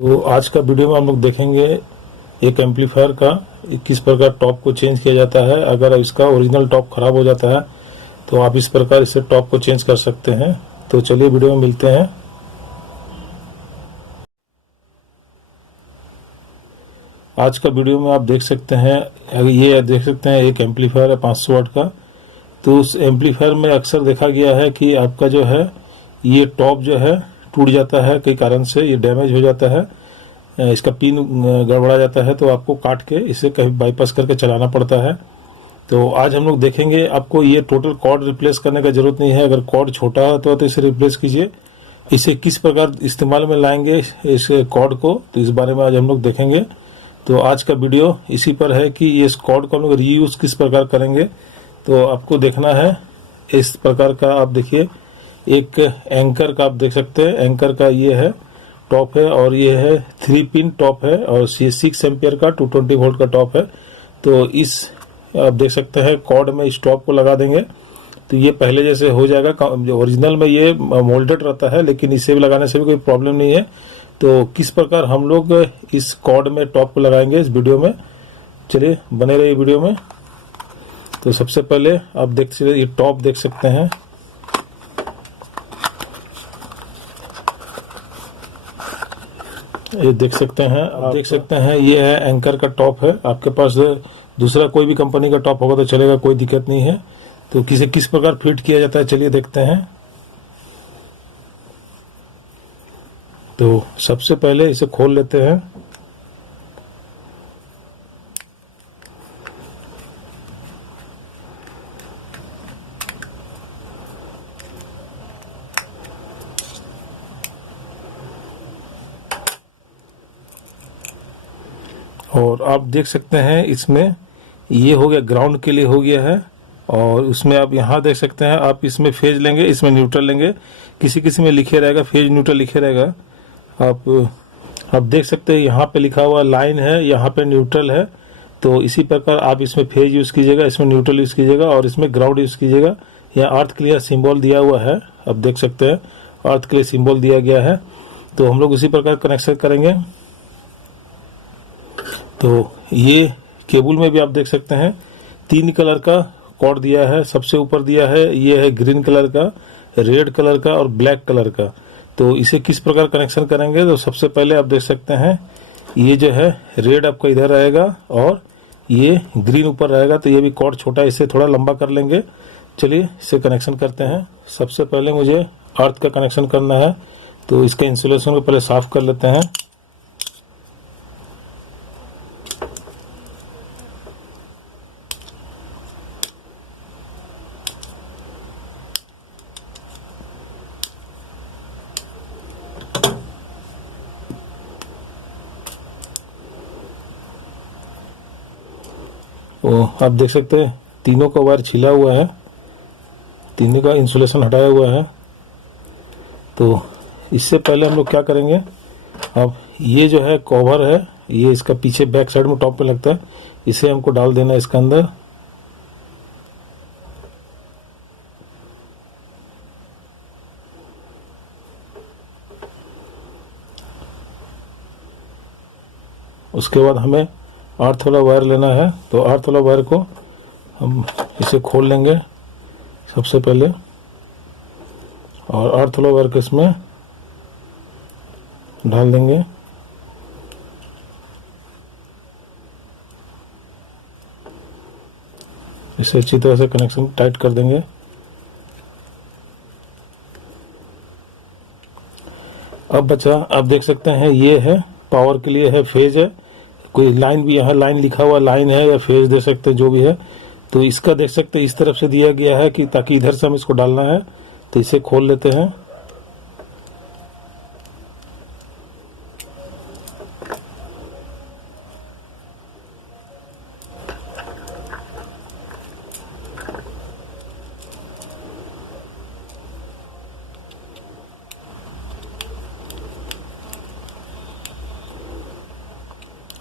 तो आज का वीडियो में हम लोग देखेंगे एक एम्पलीफायर का किस प्रकार टॉप को चेंज किया जाता है। अगर इसका ओरिजिनल टॉप खराब हो जाता है तो आप इस प्रकार इससे टॉप को चेंज कर सकते हैं। तो चलिए वीडियो में मिलते हैं। आज का वीडियो में आप देख सकते हैं, ये देख सकते हैं एक एम्पलीफायर है 500 वाट का। तो उस एम्पलीफायर में अक्सर देखा गया है कि आपका जो है ये टॉप जो है टूट जाता है, कई कारण से ये डैमेज हो जाता है, इसका पिन गड़बड़ा जाता है, तो आपको काट के इसे कहीं बाईपास करके चलाना पड़ता है। तो आज हम लोग देखेंगे, आपको ये टोटल कॉर्ड रिप्लेस करने का जरूरत नहीं है। अगर कॉर्ड छोटा है तो इसे रिप्लेस कीजिए। इसे किस प्रकार इस्तेमाल में लाएंगे इस कॉर्ड को, तो इस बारे में आज हम लोग देखेंगे। तो आज का वीडियो इसी पर है कि ये इस कॉर्ड को हम लोग रीयूज किस प्रकार करेंगे। तो आपको देखना है इस प्रकार का। आप देखिए एक एंकर का आप देख सकते हैं, एंकर का ये है टॉप है और ये है 3 पिन टॉप है और ये 6 एम्पियर का 220 वोल्ट का टॉप है। तो इस आप देख सकते हैं कॉर्ड में इस टॉप को लगा देंगे तो ये पहले जैसे हो जाएगा। जो ओरिजिनल में ये मोल्डेड रहता है, लेकिन इसे भी लगाने से भी कोई प्रॉब्लम नहीं है। तो किस प्रकार हम लोग इस कॉर्ड में टॉप को लगाएंगे इस वीडियो में, चलिए बने रहिए वीडियो में। तो सबसे पहले आप देख सकते ये टॉप देख सकते हैं, ये देख सकते हैं, आप देख सकते हैं ये है एंकर का टॉप है। आपके पास दूसरा कोई भी कंपनी का टॉप होगा तो चलेगा, कोई दिक्कत नहीं है। तो किस प्रकार फिट किया जाता है चलिए देखते हैं। तो सबसे पहले इसे खोल लेते हैं। और आप देख सकते हैं इसमें ये हो गया, ग्राउंड के लिए हो गया है। और उसमें आप यहाँ देख सकते हैं, आप इसमें फेज लेंगे, इसमें न्यूट्रल लेंगे। किसी में लिखे रहेगा फेज न्यूट्रल लिखे रहेगा। आप देख सकते हैं यहाँ पे लिखा हुआ लाइन है, यहाँ पे न्यूट्रल है। तो इसी प्रकार आप इसमें फेज यूज कीजिएगा, इसमें न्यूट्रल यूज कीजिएगा और इसमें ग्राउंड यूज कीजिएगा। यहाँ अर्थ क्लियर सिंबल दिया हुआ है, आप देख सकते हैं अर्थ क्लियर सिंबल दिया गया है। तो हम लोग उसी प्रकार कनेक्शन करेंगे। तो ये केबल में भी आप देख सकते हैं 3 कलर का कॉर्ड दिया है। सबसे ऊपर दिया है ये है ग्रीन कलर का, रेड कलर का और ब्लैक कलर का। तो इसे किस प्रकार कनेक्शन करेंगे, तो सबसे पहले आप देख सकते हैं ये जो है रेड आपका इधर रहेगा और ये ग्रीन ऊपर रहेगा। तो ये भी कॉर्ड छोटा है, इसे थोड़ा लंबा कर लेंगे। चलिए इसे कनेक्शन करते हैं। सबसे पहले मुझे अर्थ का कनेक्शन करना है, तो इसके इंसुलेशन को पहले साफ कर लेते हैं। तो आप देख सकते हैं तीनों का वायर छिला हुआ है, तीनों का इंसुलेशन हटाया हुआ है। तो इससे पहले हम लोग क्या करेंगे, अब ये जो है कवर है, ये इसका पीछे बैक साइड में टॉप पे लगता है, इसे हमको डाल देना है इसके अंदर। उसके बाद हमें अर्थ वाला वायर लेना है। तो अर्थ वाला वायर को हम इसे खोल लेंगे सबसे पहले और अर्थ वाला वायर को इसमें डाल देंगे। इसे अच्छी तरह से कनेक्शन टाइट कर देंगे। अब बचा, आप देख सकते हैं ये है पावर के लिए है, फेज है। कोई लाइन भी यहाँ लाइन लिखा हुआ लाइन है या फेज दे सकते हैं, जो भी है। तो इसका देख सकते हैं इस तरफ से दिया गया है कि ताकि इधर से हम इसको डालना है। तो इसे खोल लेते हैं।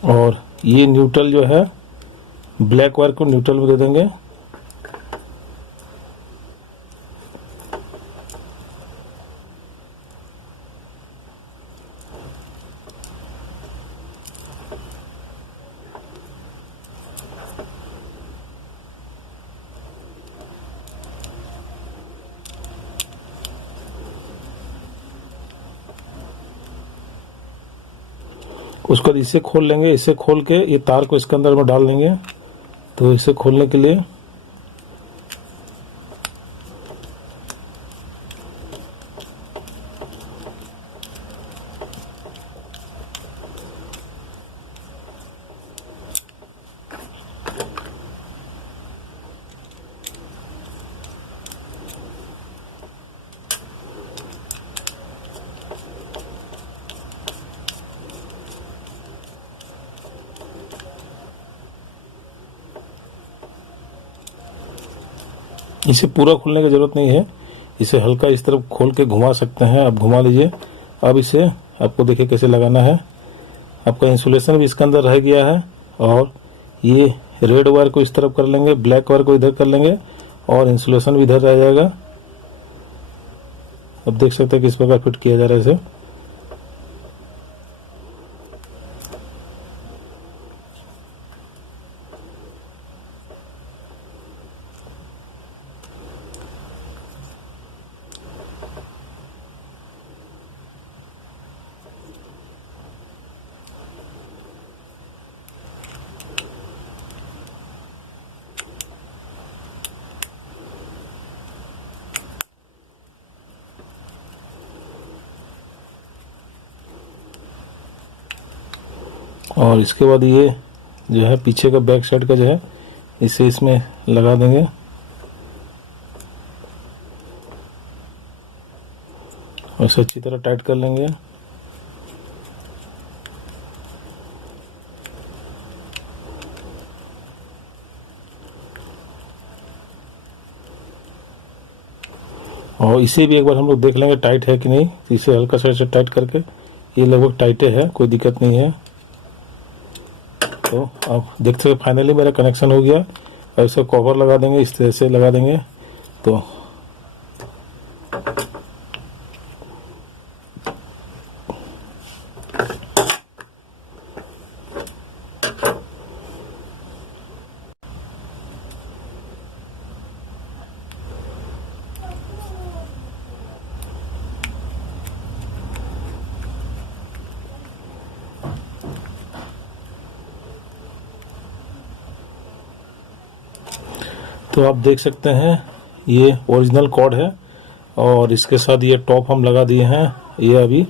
और ये न्यूट्रल जो है ब्लैक वायर को न्यूट्रल में दे देंगे। उसके बाद इसे खोल लेंगे। इसे खोल के ये तार को इसके अंदर में डाल देंगे। तो इसे खोलने के लिए इसे पूरा खोलने की ज़रूरत नहीं है, इसे हल्का इस तरफ खोल के घुमा सकते हैं। आप घुमा लीजिए। अब इसे आपको देखिए कैसे लगाना है। आपका इंसुलेशन भी इसके अंदर रह गया है और ये रेड वायर को इस तरफ कर लेंगे, ब्लैक वायर को इधर कर लेंगे और इंसुलेशन भी इधर रह जाएगा। अब देख सकते हैं किस प्रकार फिट किया जा रहा है इसे। और इसके बाद ये जो है पीछे का बैक साइड का जो है इसे इसमें लगा देंगे और इसे अच्छी तरह टाइट कर लेंगे। और इसे भी एक बार हम लोग देख लेंगे टाइट है कि नहीं। इसे हल्का सा ऐसे टाइट करके, ये लगभग टाइटे है, कोई दिक्कत नहीं है। तो अब देख सकते फाइनली मेरा कनेक्शन हो गया। और इसे कवर लगा देंगे, इस तरह से लगा देंगे। तो आप देख सकते हैं ये ओरिजिनल कॉर्ड है और इसके साथ ये टॉप हम लगा दिए हैं। ये अभी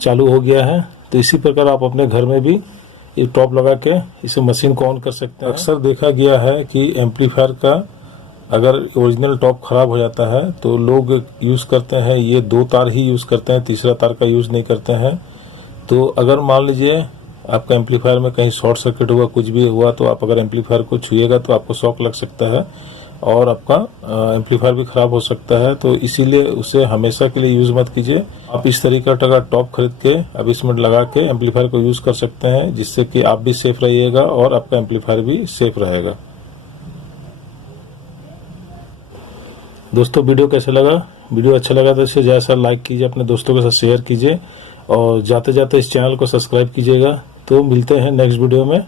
चालू हो गया है। तो इसी प्रकार आप अपने घर में भी ये टॉप लगा के इस मशीन को ऑन कर सकते हैं। अक्सर देखा गया है कि एम्पलीफायर का अगर ओरिजिनल टॉप खराब हो जाता है तो लोग यूज़ करते हैं ये 2 तार ही यूज़ करते हैं, तीसरा तार का यूज़ नहीं करते हैं। तो अगर मान लीजिए आपका एम्पलीफायर में कहीं शॉर्ट सर्किट हुआ, कुछ भी हुआ, तो आप अगर एम्पलीफायर को छुएगा तो आपको शॉक लग सकता है और आपका एम्पलीफायर भी खराब हो सकता है। तो इसीलिए उसे हमेशा के लिए यूज़ मत कीजिए। आप इस तरीके का टॉप खरीद के अब इसमें लगा के एम्पलीफायर को यूज़ कर सकते हैं, जिससे कि आप भी सेफ रहिएगा और आपका एम्पलीफायर भी सेफ रहेगा। दोस्तों वीडियो कैसा लगा? वीडियो अच्छा लगा तो इसे ज़्यादा से लाइक कीजिए, अपने दोस्तों के साथ शेयर कीजिए और जाते जाते इस चैनल को सब्सक्राइब कीजिएगा। तो मिलते हैं नेक्स्ट वीडियो में।